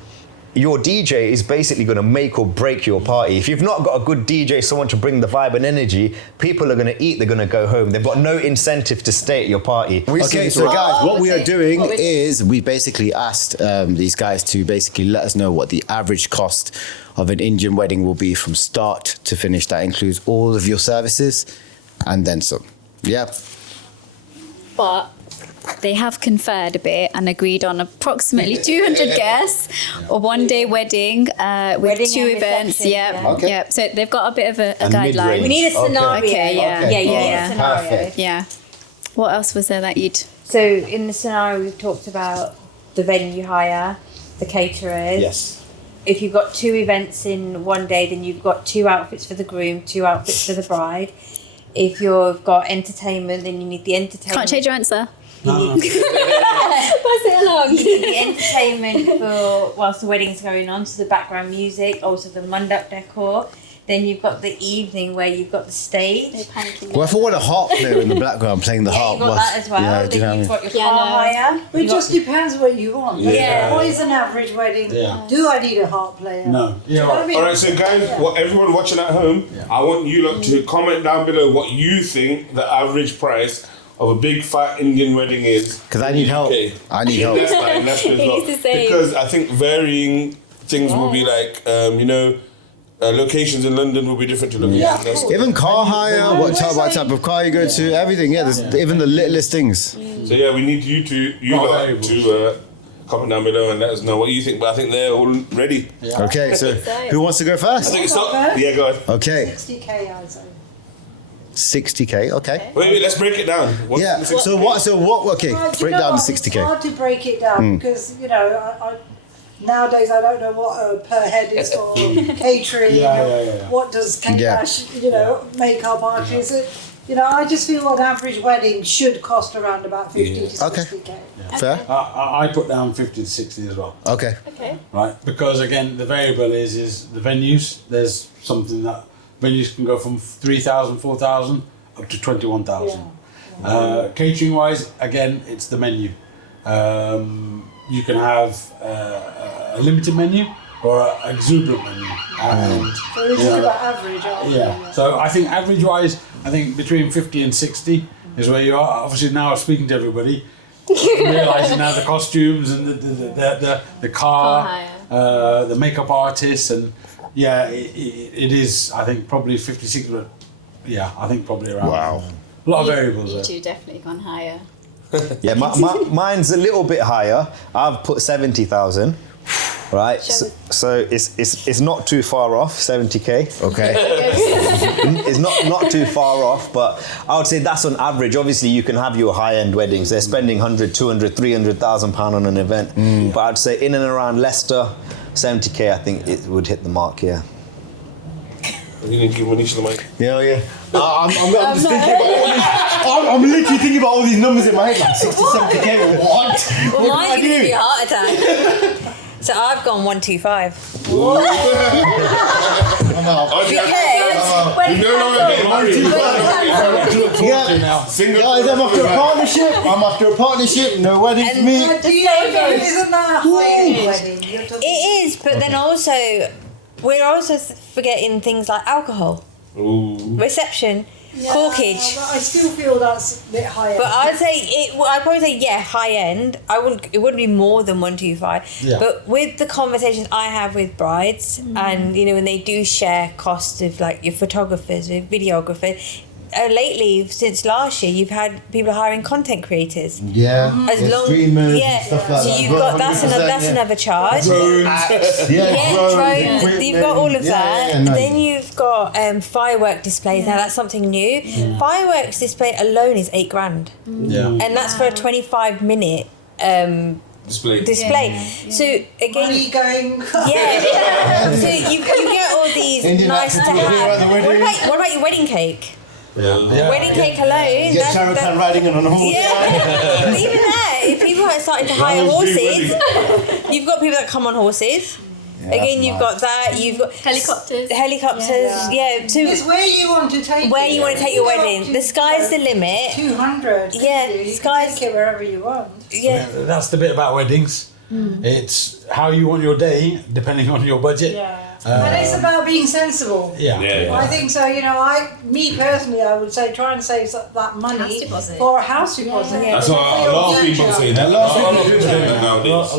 your DJ is basically going to make or break your party. If you've not got a good DJ, someone to bring the vibe and energy, people are going to eat, they're going to go home. They've got no incentive to stay at your party. Okay, so guys, what we are doing is we basically asked these guys to basically let us know what the average cost of an Indian wedding will be from start to finish. That includes all of your services and then some. Yeah. But they have conferred a bit and agreed on approximately 200 guests, a one-day wedding with Wedding 2 and events. reception, Yeah, Okay. yeah. So they've got a bit of a And guideline. mid-range. We need a scenario. Okay, yeah. Yeah, you Yeah, need yeah. a scenario. Perfect. Yeah. What else was there that you'd? So in the scenario, we've talked about the venue hire, the caterers. Yes. If you've got 2 events in one day, then you've got 2 outfits for the groom, 2 outfits for the bride. If you've got entertainment, then you need the entertainment. Can't change your answer. No. Pass it along. You need the entertainment for whilst the wedding's going on, so the background music, also the mandap decor. Then you've got the evening where you've got the stage. Well, if I want a harp player in the background playing the Yeah, harp, you've got that as well. Yeah, do you know Then you've what I got mean? your car hire. It just depends what you want. Yeah. What is an average wedding? Yeah. Do I need a harp player? No. Do you know what I mean? All right, so guys, everyone watching at home, I want you lot to comment down below what you think the average price of a big fat Indian wedding is. Because I need help. UK. I need help. That's like, that's He needs to save. because I think varying things will be like, locations in London will be different to locations in Leicester. Even car hire, what type of car you go to, everything. Yeah, there's even the littlest things. So yeah, we need you lot variables. to comment down below and let us know what you think. But I think they're all ready. Okay, so who wants to go first? I think it's not. Yeah, go ahead. Okay, 60k, I'd say. 60k. Okay. Wait, let's break it down. What's Yeah. the 60? So what? Okay, Well, do you break know down the what? It's 60k. hard to break it down because nowadays I don't know what per head is for catering. Yeah. What does Yeah. makeup artists? I just feel an average wedding should cost around about 50 to Okay. 60k. Fair. I put down 50 to 60 as well. Okay. Okay. Right, because again, the variable is the venues. There's something that venues can go from 3,000, 4,000 up to 21,000. Catering wise, again, it's the menu. You can have a limited menu or an exuberant menu. And, So we talk about average, aren't we? yeah. So I think average wise, I think between 50 and 60 is where you are. Obviously now speaking to everybody, realising now the costumes and the car hire. the makeup artists, and yeah, it is. I think probably 56, but yeah, I think probably around. Wow. A lot of variables You there. two definitely gone higher. Yeah, mine's a little bit higher. I've put 70,000. Right, so it's not too far off, 70k. Okay. It's not too far off, but I would say that's on average. Obviously, you can have your high-end weddings. They're spending 100, 200, 300,000 pound on an event. But I'd say in and around Leicester, 70k. I think it would hit the mark. Yeah. You need to give Manisha the mic. Yeah. I'm just thinking about all these. I'm literally thinking about all these numbers in my head. Like 60, 70k. What? Well, What do I mine's going to be a do? heart attack. So I've gone 125. You no longer get married. Yeah. Single. Guys, I'm after a partnership. No wedding for me. Isn't that a high-end wedding? You're talking- It is, but then also, we're also forgetting things like alcohol, reception, corkage. But I still feel that's a bit high. But I'd probably say high end. It wouldn't be more than 125. Yeah. But with the conversations I have with brides, and when they do share costs of like your photographers, your videographers. Lately, since last year, you've had people hiring content creators. Yeah. Streamers and stuff like so that. you've got that's another charge. Drones. Drones. You've got all of that. Yeah, Then you've got firework displays. Now that's something new. Fireworks display alone is $8,000, Yeah. and that's for a 25-minute Display. So again, money going. yeah. So you get all these Indian nice to accent here at the have. wedding. What about your wedding cake? Yeah. Wedding cake alone. Get Shahrukh Khan riding on a horse. Yeah. But even there, if people are starting to hire horses, you've got people that come on horses. Again, you've got that. You've got Helicopters. Yeah. So It's where you want to take where it. you want to take your You go wedding. to, The sky's the limit. 200. Yeah, You sky's- can take it wherever you want. Yeah. That's the bit about weddings. It's how you want your day, depending on your budget. And it's about being sensible. I think so. Me personally, I would say try and save that money for a house deposit. That's what a lot of people say. A lot of people say that nowadays.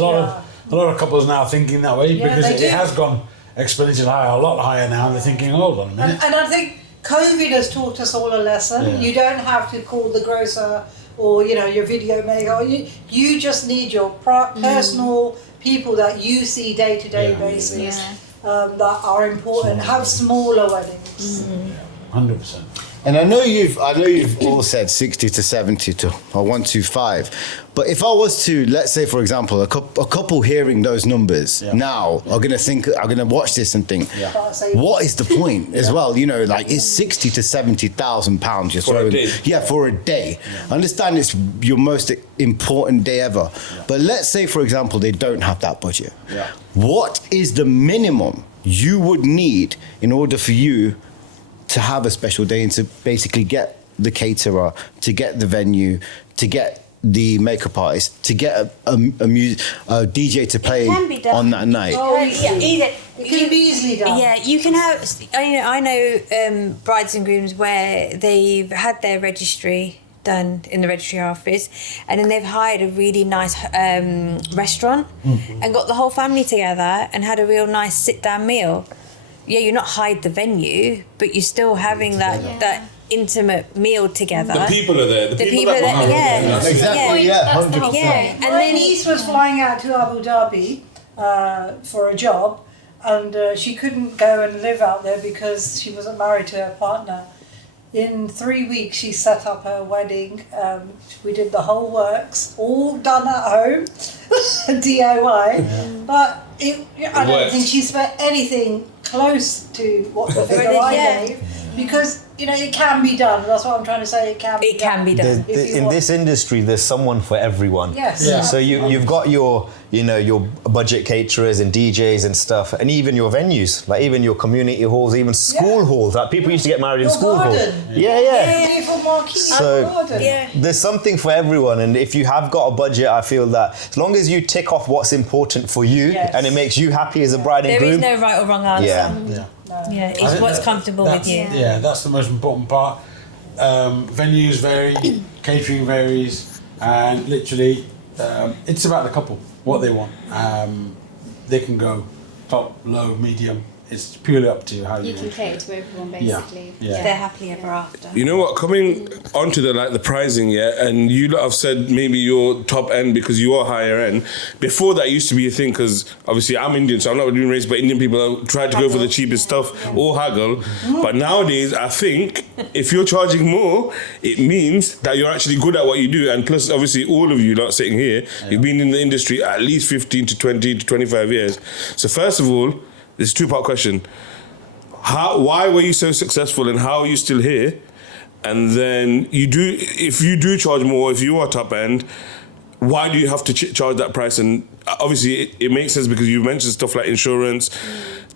A lot of couples now thinking that way because it has gone exponentially higher, a lot higher now. They're thinking, hold on a minute. And I think COVID has taught us all a lesson. You don't have to call the grocer or your video maker. You just need your personal people that you see day-to-day basis that are important. Have smaller weddings. 100%. And I know you've all said 60 to 70 to 125, but if I was to, let's say for example, a couple hearing those numbers now are gonna watch this and think, what is the point as well? It's 60 to 70,000 pounds you're throwing. For a day. I understand it's your most important day ever, but let's say for example they don't have that budget. What is the minimum you would need in order for you to have a special day and to basically get the caterer, to get the venue, to get the makeup artist, to get a DJ to play on that night? It can be easily done. Yeah, you can have. I know brides and grooms where they've had their registry done in the registry office, and then they've hired a really nice restaurant and got the whole family together and had a real nice sit-down meal. You're not hide the venue, but you're still having that intimate meal together. The people are there. The people are there. Exactly. And My niece was flying out to Abu Dhabi for a job, and she couldn't go and live out there because she wasn't married to her partner. In 3 weeks, she set up her wedding. We did the whole works, all done at home, DIY. But I don't think she spent anything close to what the figure I gave, because it can be done. That's what I'm trying to say. It can be done. In this industry, there's someone for everyone. Yes. Yeah. So you've got your budget caterers and DJs and stuff, and even your venues, like even your community halls, even school halls. Like people used to get married in school halls. So there's something for everyone, and if you have got a budget, I feel that as long as you tick off what's important for you and it makes you happy as a bride and groom, there is no right or wrong answer. It's what's comfortable with you. Yeah, that's the most important part. Venues vary, catering varies, and literally it's about the couple, what they want. They can go top, low, medium. It's purely up to you how you can cater to everyone basically. They're happily ever after. You know what? Coming onto the pricing, and you lot have said maybe you're top end because you are higher end. Before that used to be a thing because obviously I'm Indian, so I'm not doing race, but Indian people try to go for the cheapest stuff or haggle. But nowadays, I think if you're charging more, it means that you're actually good at what you do. And plus, obviously, all of you not sitting here, you've been in the industry at least 15 to 20 to 25 years. So first of all, this is a two-part question. Why were you so successful and how are you still here? And then if you do charge more, if you are top end, why do you have to charge that price? And obviously it makes sense because you mentioned stuff like insurance.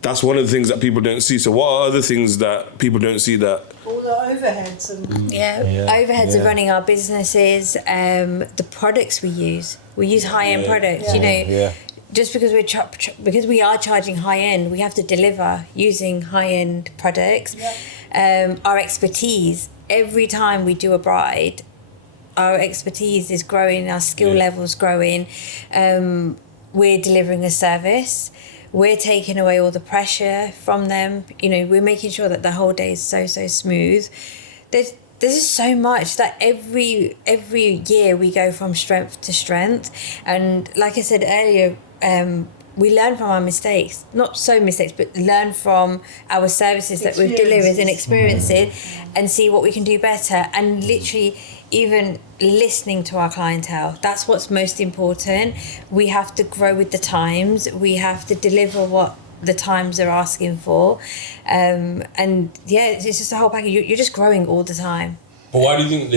That's one of the things that people don't see. So what are other things that people don't see that? All the overheads. Overheads of running our businesses, the products we use. We use high-end products, Just because we are charging high end, we have to deliver using high end products. Our expertise, every time we do a bride, our expertise is growing, our skill level's growing. We're delivering a service. We're taking away all the pressure from them. We're making sure that the whole day is so smooth. There's just so much that every year we go from strength to strength. And like I said earlier, we learn from our mistakes, not so mistakes, but learn from our services that we've delivered and experiencing and see what we can do better. And literally even listening to our clientele, that's what's most important. We have to grow with the times. We have to deliver what the times are asking for. It's just a whole package. You're just growing all the time. But why do you think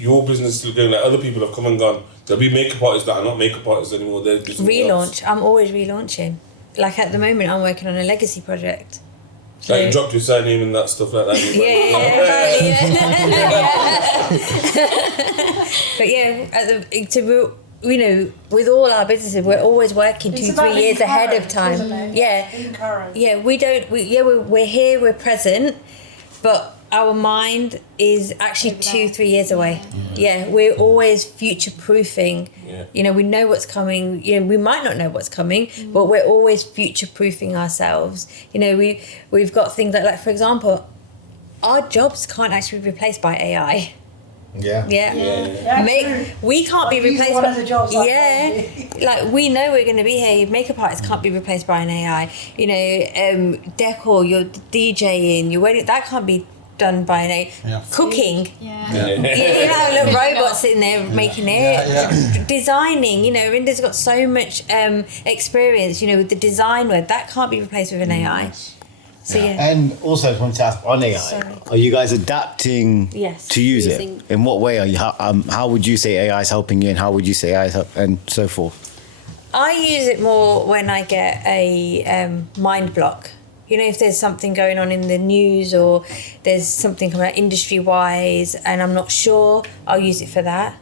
your business is still going? Like other people have come and gone. There'll be makeup artists that are not makeup artists anymore. They're just relaunch. I'm always relaunching. Like at the moment, I'm working on a legacy project. Like you dropped your surname and that stuff like that. But you know, with all our businesses, we're always working It's 2-3 about years being ahead of current, time. isn't it? Yeah, Being current. yeah. We're here, we're present, but our mind is actually 2-3 years away. Yeah, we're always future proofing. Yeah. You know, we know what's coming. You know, we might not know what's coming, but we're always future proofing ourselves. You know, we've got things like for example, our jobs can't actually be replaced by AI. Yeah. Yeah, We can't be I've used replaced one by of the jobs like yeah. that. Like we know we're going to be here. Makeup artists can't be replaced by an AI. You know, decor, your DJing, your wedding, that can't be done by an AI. Yeah. Cooking. Yeah. Yeah, you know, how little robots sitting there making it. Designing, you know, Rinda's got so much experience, you know, with the design word. That can't be replaced with an AI. So yeah. And also, I just wanted to ask on AI, Sorry. are you guys adapting Yes. to use Using- it? In what way are you? How would you say AI is helping you, and how would you say AI is and so forth? I use it more when I get a mind block. You know, if there's something going on in the news or there's something coming out industry-wise and I'm not sure, I'll use it for that.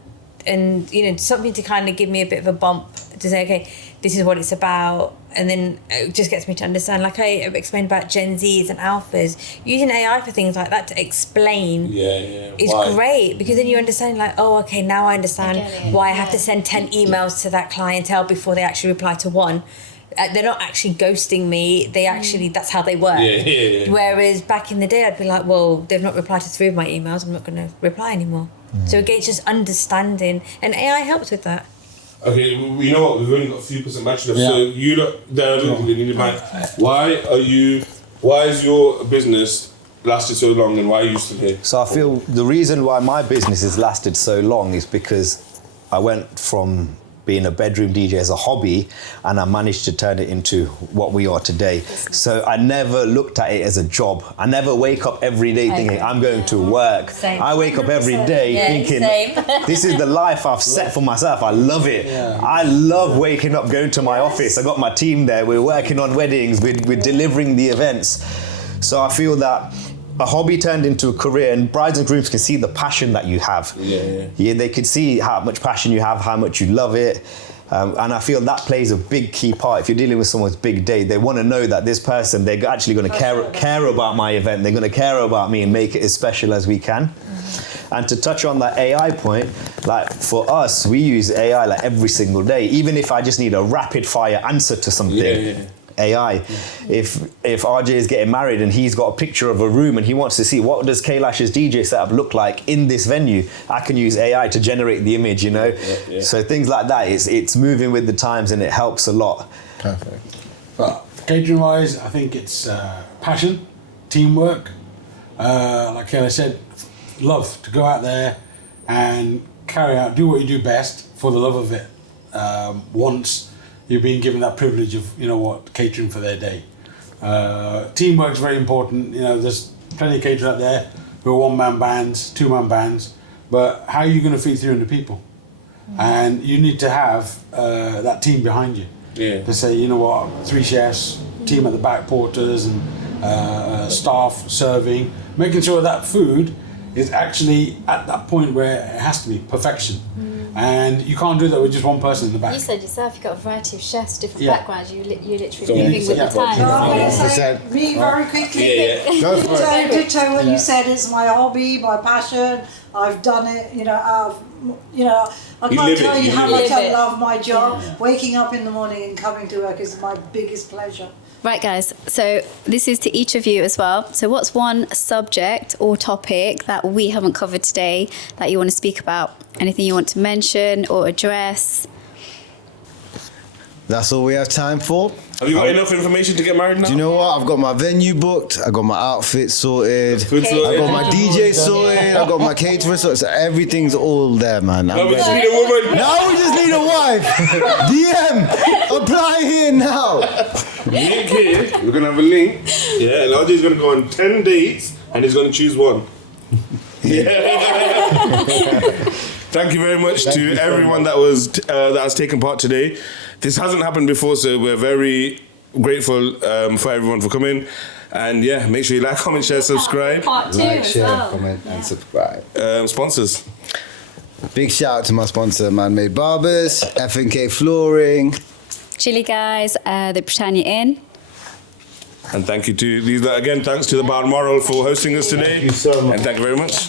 And, you know, something to kind of give me a bit of a bump to say, okay, this is what it's about. And then it just gets me to understand, like I explained about Gen Zs and Alphas, using AI for things like that to explain is great, because then you understand, like, oh, okay, now I understand why I have to send 10 emails to that clientele before they actually reply to one. They're not actually ghosting me. They actually, that's how they work. Yeah. Whereas back in the day, I'd be like, well, they've not replied to 3 of my emails. I'm not going to reply anymore. So again, it's just understanding. And AI helps with that. Okay, you know what? We've only got a few percent battery left. Yeah. So you lot, Dan, why is your business lasted so long, and why are you still here? So I feel the reason why my business has lasted so long is because I went from being a bedroom DJ as a hobby, and I managed to turn it into what we are today. So I never looked at it as a job. I never wake up every day thinking I'm going to work. Same. I wake up every day thinking this is the life I've set for myself. I love it. I love waking up, going to my office. I got my team there. We're working on weddings. We're delivering the events. So I feel that a hobby turned into a career, and brides and grooms can see the passion that you have. Yeah, they can see how much passion you have, how much you love it. And I feel that plays a big key part. If you're dealing with someone's big day, they want to know that this person, they're actually going to care about my event. They're going to care about me and make it as special as we can. And to touch on that AI point, like for us, we use AI like every single day. Even if I just need a rapid fire answer to something. AI. If RJ is getting married and he's got a picture of a room and he wants to see what does Kailash's DJ setup look like in this venue, I can use AI to generate the image, you know. So things like that, it's moving with the times, and it helps a lot. Perfect. But catering wise, I think it's passion, teamwork. Like Kayla said, love to go out there and do what you do best for the love of it. Once you've been given that privilege of, you know what, catering for their day. Teamwork's very important. You know, there's plenty of caterers out there who are one-man bands, two-man bands, but how are you going to feed 300 people? And you need to have that team behind you. To say, you know what, 3 chefs, team at the back, porters and staff serving, making sure that food is actually at that point where it has to be perfection. And you can't do that with just one person in the back. You said yourself, you've got a variety of chefs, different Yeah. backgrounds. You're literally moving with the So I'm times. going to say me very quickly. Go for it. Ditto what you said. It's my hobby, my passion. I've done it. I You can't live tell it, you you how live much it. I love my job. Waking up in the morning and coming to work is my biggest pleasure. Right, guys, so this is to each of you as well. So what's one subject or topic that we haven't covered today that you want to speak about? Anything you want to mention or address? That's all we have time for. Have you got enough information to get married now? Do you know what? I've got my venue booked. I got my outfit sorted. Food sorted. I got my DJ sorted. I got my caterer sorted. So everything's all there, man. No, we just need a woman. Now we just need a wife. DM. Apply here now. Link here. We're going to have a link. Yeah, and RJ's going to go on 10 dates and he's going to choose one. Thank you very much to everyone that has taken part today. This hasn't happened before, so we're very grateful for everyone for coming. And yeah, make sure you like, comment, share, subscribe. Part 2 Like, as share, well. comment, and subscribe. Sponsors. Big shout out to my sponsor, Man Made Barbers, F&K Flooring. Chili Guys, the Britannia Inn. And thank you to these again. Thanks to the Balmoral for hosting us today. Thank you so much. And thank you very much.